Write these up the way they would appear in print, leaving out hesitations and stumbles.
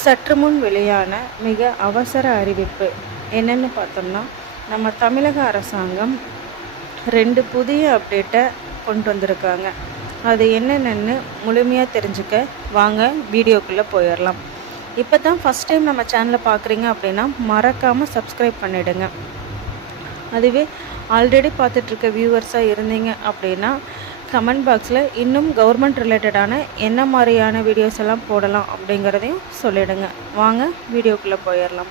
சற்று முன் வெளியான மிக அவசர அறிவிப்பு என்னன்னு பார்த்தோம்னா, நம்ம தமிழக அரசாங்கம் 2 புதிய அப்டேட்டை கொண்டு வந்திருக்காங்க. அது என்னென்னு முழுமையாக தெரிஞ்சுக்க வாங்க வீடியோக்குள்ளே போயிடலாம். இப்போ தான் ஃபஸ்ட் டைம் நம்ம சேனலை பார்க்குறீங்க அப்படின்னா மறக்காமல் சப்ஸ்கிரைப் பண்ணிவிடுங்க. அதுவே ஆல்ரெடி பார்த்துட்ருக்க வியூவர்ஸாக இருந்தீங்க அப்படின்னா கமெண்ட் பாக்ஸில் இன்னும் கவர்மெண்ட் ரிலேட்டடான என்ன மாதிரியான வீடியோஸ் எல்லாம் போடலாம் அப்படிங்கிறதையும் சொல்லிவிடுங்க. வாங்க வீடியோக்குள்ளே போயிடலாம்.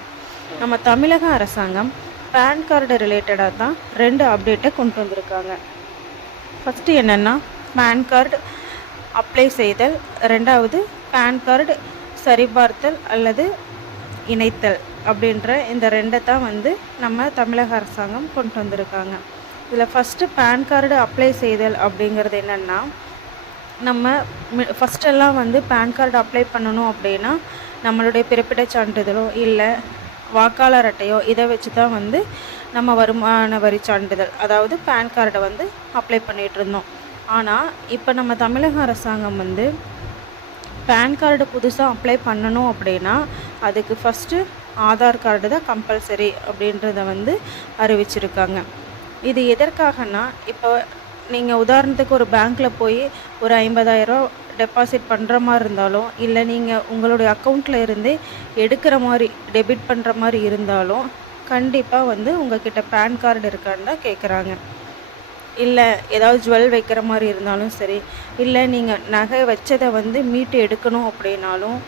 நம்ம தமிழக அரசாங்கம் பேன் கார்டு ரிலேட்டடாக தான் 2 அப்டேட்டை கொண்டு வந்திருக்காங்க. ஃபஸ்ட்டு என்னென்னா பேன் கார்டு அப்ளை செய்தல், 2வது பேன் கார்டு சரிபார்த்தல் அல்லது இணைத்தல் அப்படின்ற இந்த 2 தான் நம்ம தமிழக அரசாங்கம் கொண்டு வந்திருக்காங்க. இதில் ஃபஸ்ட்டு பேன் கார்டு அப்ளை செய்தல் அப்படிங்கிறது என்னென்னா, நம்ம ஃபஸ்ட்டெல்லாம் பேன் கார்டு அப்ளை பண்ணணும் அப்படின்னா நம்மளுடைய பிறப்பிடச் சான்றிதழோ இல்லை வாக்காளர் அட்டையோ இதை வச்சு தான் நம்ம வருமான வரி சான்றிதழ் அதாவது பேன் கார்டை அப்ளை பண்ணிகிட்டு இருந்தோம். ஆனால் இப்போ நம்ம தமிழக அரசாங்கம் பேன் கார்டு புதுசாக அப்ளை பண்ணணும் அப்படின்னா அதுக்கு ஃபஸ்ட்டு ஆதார் கார்டு தான் கம்பல்சரி அப்படின்றத அறிவிச்சிருக்காங்க. இது எதற்காகனா, இப்போ நீங்கள் உதாரணத்துக்கு ஒரு பேங்க்கில் போய் ஒரு 50,000 டெபாசிட் பண்ணுற மாதிரி இருந்தாலும் இல்லை நீங்கள் உங்களுடைய அக்கௌண்ட்டில் இருந்தே எடுக்கிற மாதிரி டெபிட் பண்ணுற மாதிரி இருந்தாலும் கண்டிப்பாக உங்கள்கிட்ட பேன் கார்டு இருக்கான்னு தான் கேட்குறாங்க. இல்லை ஏதாவது ஜுவல் வைக்கிற மாதிரி இருந்தாலும் சரி, இல்லை நீங்கள் நகை வச்சதை மீட்டு எடுக்கணும் அப்படின்னாலும்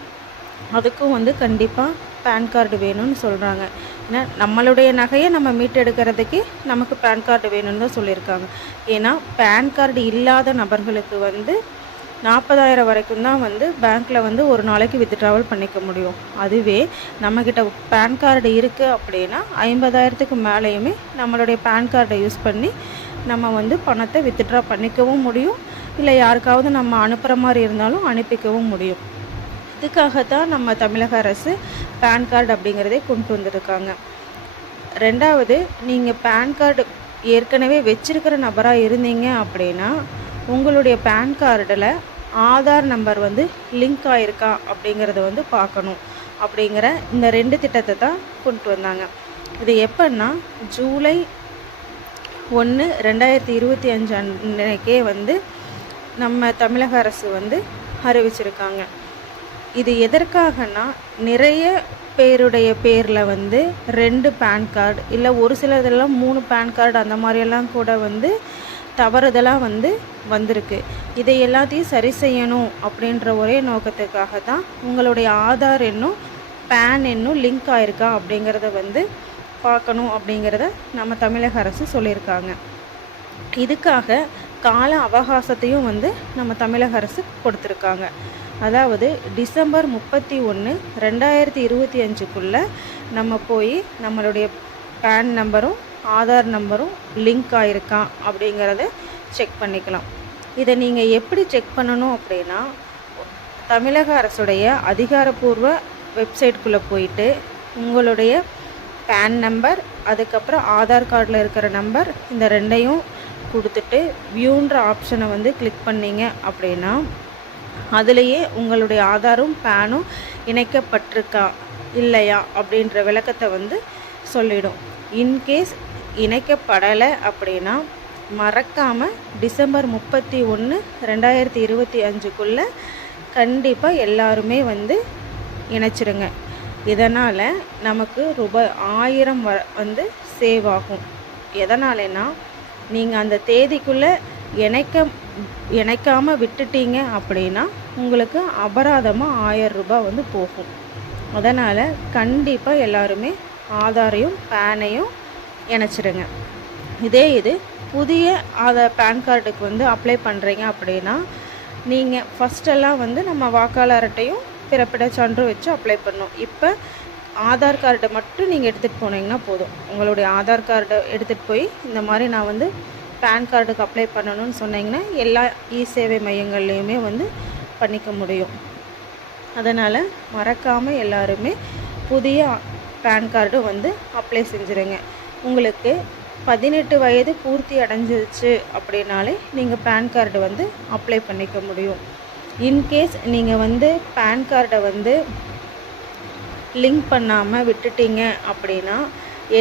அதுக்கும் கண்டிப்பாக பேன் கார்டு வேணும்னு சொல்கிறாங்க. ஏன்னா நம்மளுடைய நகையை நம்ம மீட்டு எடுக்கிறதுக்கு நமக்கு பேன் கார்டு வேணும்னு தான் சொல்லியிருக்காங்க. ஏன்னா பேன் கார்டு இல்லாத நபர்களுக்கு 40,000 வரைக்கும் தான் பேங்க்கில் ஒரு நாளைக்கு வித்ட்ராவல் பண்ணிக்க முடியும். அதுவே நம்மக்கிட்ட பேன் கார்டு இருக்குது அப்படின்னா 50,000க்கு மேலேயுமே நம்மளுடைய பேன் கார்டை யூஸ் பண்ணி நம்ம பணத்தை வித்ட்ரா பண்ணிக்கவும் முடியும், இல்லை யாருக்காவது நம்ம அனுப்புகிற மாதிரி இருந்தாலும் அனுப்பிக்கவும் முடியும். இதுக்காகத்தான் நம்ம தமிழக அரசு பேன் கார்டு அப்படிங்கிறதே கொண்டு வந்திருக்காங்க. 2வது, நீங்கள் பேன் கார்டு ஏற்கனவே வச்சிருக்கிற நபராக இருந்தீங்க அப்படின்னா உங்களுடைய பேன் கார்டில் ஆதார் நம்பர் லிங்க் ஆகிருக்கா அப்படிங்கிறத பார்க்கணும் அப்படிங்கிற இந்த 2 திட்டத்தை தான் கொண்டு வந்தாங்க. இது எப்போன்னா ஜூலை 1, 2025 அன்றைக்கே நம்ம தமிழக அரசு அறிவிச்சிருக்காங்க. இது எதற்காகனா, நிறைய பேருடைய பேரில் 2 பேன் கார்டு இல்லை ஒரு சிலதெல்லாம் 3 பேன் கார்டு அந்த மாதிரியெல்லாம் கூட தவறுதலாக வந்திருக்கு. இதை எல்லாத்தையும் சரி செய்யணும் அப்படின்ற ஒரே நோக்கத்துக்காக தான் உங்களுடைய ஆதார் எண்ணும் பேன் எண்ணும் லிங்க் ஆகிருக்கா அப்படிங்கிறத பார்க்கணும் அப்படிங்கிறத நம்ம தமிழக அரசு சொல்லியிருக்காங்க. இதுக்காக கால அவகாசத்தையும் நம்ம தமிழக அரசு கொடுத்துருக்காங்க. அதாவது டிசம்பர் 31, 2025க்குள்ளே நம்ம போய் நம்மளுடைய பேன் நம்பரும் ஆதார் நம்பரும் லிங்க் ஆகிருக்கா அப்படிங்கிறத செக் பண்ணிக்கலாம். இதை நீங்கள் எப்படி செக் பண்ணணும் அப்படின்னா, தமிழக அரசுடைய அதிகாரப்பூர்வ வெப்சைட்குள்ளே போயிட்டு உங்களுடைய பேன் நம்பர் அதுக்கப்புறம் ஆதார் கார்டில் இருக்கிற நம்பர் இந்த 2ஐயும் கொடுத்துட்டு வியூன்ற ஆப்ஷனை கிளிக் பண்ணிங்க அப்படின்னா அதுலேயே உங்களுடைய ஆதாரும் பேனும் இணைக்கப்பட்டிருக்கா இல்லையா அப்படின்ற விளக்கத்தை சொல்லிடும். இன்கேஸ் இணைக்கப்படலை அப்படின்னா மறக்காமல் டிசம்பர் 31, 2025க்குள்ளே கண்டிப்பாக எல்லாருமே இணைச்சிடுங்க. இதனால் நமக்கு ரூபாய் 1000 சேவ் ஆகும். எதனாலனா, நீங்கள் அந்த தேதிக்குள்ளே இணைக்காமல் விட்டுட்டீங்க அப்படின்னா உங்களுக்கு அபராதமாக 1000 ரூபாய் போகும். அதனால் கண்டிப்பாக எல்லாருமே ஆதாரையும் பேனையும் இணைச்சிடுங்க. இது புதிய ஆதார் பேன் கார்டுக்கு அப்ளை பண்ணுறீங்க அப்படின்னா நீங்கள் ஃபஸ்ட்டெல்லாம் நம்ம வாக்காளர் அட்டையும் பிறப்பிட சான்று வச்சு அப்ளை பண்ணோம். இப்போ ஆதார் கார்டை மட்டும் நீங்கள் எடுத்துகிட்டு போனீங்கன்னா போதும். உங்களுடைய ஆதார் கார்டை எடுத்துகிட்டு போய் இந்த மாதிரி நான் பேன் கார்டுக்கு அப்ளை பண்ணணும்னு சொன்னீங்கன்னா எல்லா சேவை மையங்கள்லேயுமே பண்ணிக்க முடியும். அதனால் மறக்காமல் எல்லாருமே புதிய பேன் கார்டு அப்ளை செஞ்சுருங்க. உங்களுக்கு 18 வயது பூர்த்தி அடைஞ்சிருச்சு அப்படின்னாலே நீங்கள் பேன் கார்டு அப்ளை பண்ணிக்க முடியும். இன்கேஸ் நீங்கள் பேன் கார்டை லிங்க் பண்ணாமல் விட்டுட்டீங்க அப்படின்னா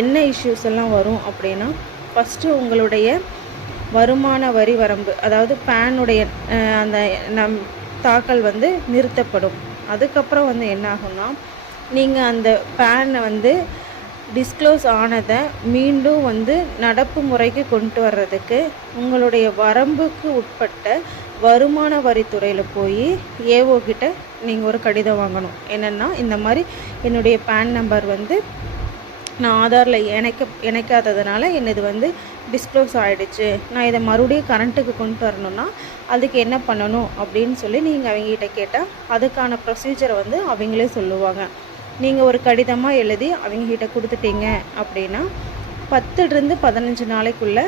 என்ன இஷ்யூஸ் எல்லாம் வரும் அப்படின்னா, ஃபஸ்ட்டு உங்களுடைய வருமான வரி வரம்பு, அதாவது பேனுடைய அந்த தாக்கல் வந்து நிறுத்தப்படும். அதுக்கப்புறம் வந்து என்ன ஆகும்னா, நீங்கள் அந்த பேனை வந்து டிஸ்க்ளோஸ் ஆனதை மீண்டும் வந்து நடப்பு முறைக்கு கொண்டு வர்றதுக்கு உங்களுடைய வரம்புக்கு உட்பட்ட வருமான வரித்துறையில் போய் ஏஓ கிட்ட நீங்கள் ஒரு கடிதம் வாங்கணும். என்னென்னா, இந்த மாதிரி என்னுடைய பேன் நம்பர் வந்து நான் ஆதாரில் இணைக்காததுனால என்னது வந்து டிஸ்க்ளோஸ் ஆகிடுச்சு, நான் இதை மறுபடியும் கரண்ட்டுக்கு கொண்டு வரணுன்னா அதுக்கு என்ன பண்ணணும் அப்படின்னு சொல்லி நீங்கள் அவங்ககிட்ட கேட்டால் அதுக்கான ப்ரொசீஜரை வந்து அவங்களே சொல்லுவாங்க. நீங்கள் ஒரு கடிதமாக எழுதி அவங்ககிட்ட கொடுத்துட்டீங்க அப்படின்னா 10லிருந்து 15 நாளைக்குள்ளே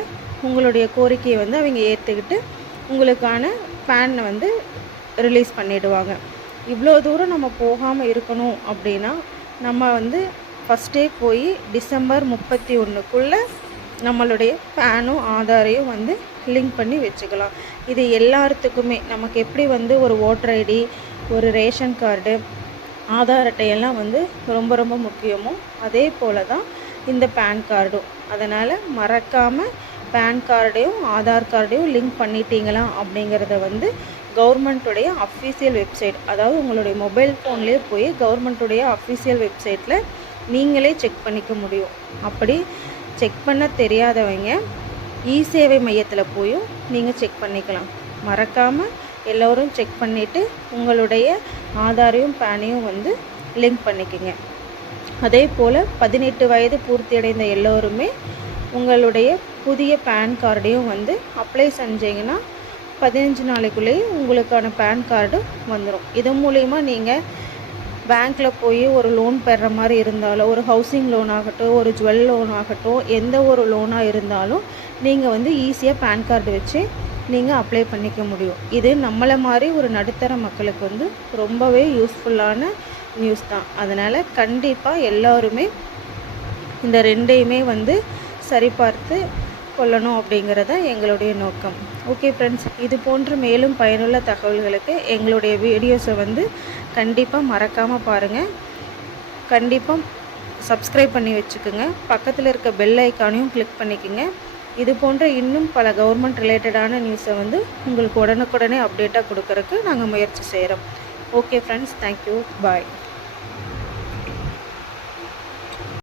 உங்களுடைய கோரிக்கையை வந்து அவங்க ஏற்றுக்கிட்டு உங்களுக்கான பேனை வந்து ரிலீஸ் பண்ணிவிடுவாங்க. இவ்வளோ தூரம் நம்ம போகாமல் இருக்கணும் அப்படின்னா நம்ம வந்து ஃபஸ்ட்டே போய் டிசம்பர் 31க்குள்ளே நம்மளுடைய பேனும் ஆதாரையும் வந்து லிங்க் பண்ணி வச்சுக்கலாம். இது எல்லாத்துக்குமே நமக்கு எப்படி வந்து ஒரு ஓட்டர் ஐடி, ஒரு ரேஷன் கார்டு, ஆதார் அட்டையெல்லாம் வந்து ரொம்ப ரொம்ப முக்கியமோ அதே போல் தான் இந்த பேன் கார்டும். அதனால் மறக்காமல் பேன் கார்டையும் ஆதார் கார்டையும் லிங்க் பண்ணிட்டீங்களா அப்படிங்கிறத வந்து கவர்மெண்ட்டுடைய அஃபீஷியல் வெப்சைட், அதாவது உங்களுடைய மொபைல் ஃபோன்லேயே போய் கவர்மெண்ட்டுடைய அஃபீஷியல் வெப்சைட்டில் நீங்களே செக் பண்ணிக்க முடியும். அப்படி செக் பண்ண தெரியாதவங்க இ-சேவை மையத்தில் போயும் நீங்கள் செக் பண்ணிக்கலாம். மறக்காமல் எல்லோரும் செக் பண்ணிவிட்டு உங்களுடைய ஆதாரையும் பேனையும் வந்து லிங்க் பண்ணிக்கோங்க. அதே போல் 18 வயது பூர்த்தியடைந்த எல்லோருமே உங்களுடைய புதிய பேன் கார்டையும் வந்து அப்ளை செஞ்சீங்கன்னா 15 நாளைக்குள்ளேயே உங்களுக்கான பேன் கார்டு வந்துடும். இது மூலயமா நீங்கள் பேங்க்கில் போய் ஒரு லோன் பெறுற மாதிரி இருந்தாலும், ஒரு ஹவுசிங் லோன் ஆகட்டும், ஒரு ஜுவல் லோன் ஆகட்டும், எந்த ஒரு லோனாக இருந்தாலும் நீங்கள் வந்து ஈஸியாக பேன் கார்டு வச்சு நீங்கள் அப்ளை பண்ணிக்க முடியும். இது நம்மளை மாதிரி ஒரு நடுத்தர மக்களுக்கு வந்து ரொம்பவே யூஸ்ஃபுல்லான நியூஸ் தான். அதனால் கண்டிப்பாக எல்லோருமே இந்த ரெண்டையுமே வந்து சரிபார்த்து கொள்ளணும் அப்படிங்கிறத எங்களுடைய நோக்கம். ஓகே ஃப்ரெண்ட்ஸ், இது போன்ற மேலும் பயனுள்ள தகவல்களுக்கு எங்களுடைய வீடியோஸை வந்து கண்டிப்பாக மறக்காமல் பாருங்கள். கண்டிப்பாக சப்ஸ்கிரைப் பண்ணி வச்சுக்கோங்க. பக்கத்தில் இருக்க பெல் ஐக்கானையும் கிளிக் பண்ணிக்கோங்க. இது போன்ற இன்னும் பல கவர்மெண்ட் ரிலேட்டடான நியூஸை வந்து உங்களுக்கு உடனுக்குடனே அப்டேட்டாக கொடுக்கறதுக்கு நாங்கள் முயற்சி செய்கிறோம். ஓகே ஃப்ரெண்ட்ஸ், தேங்க்யூ, பாய்.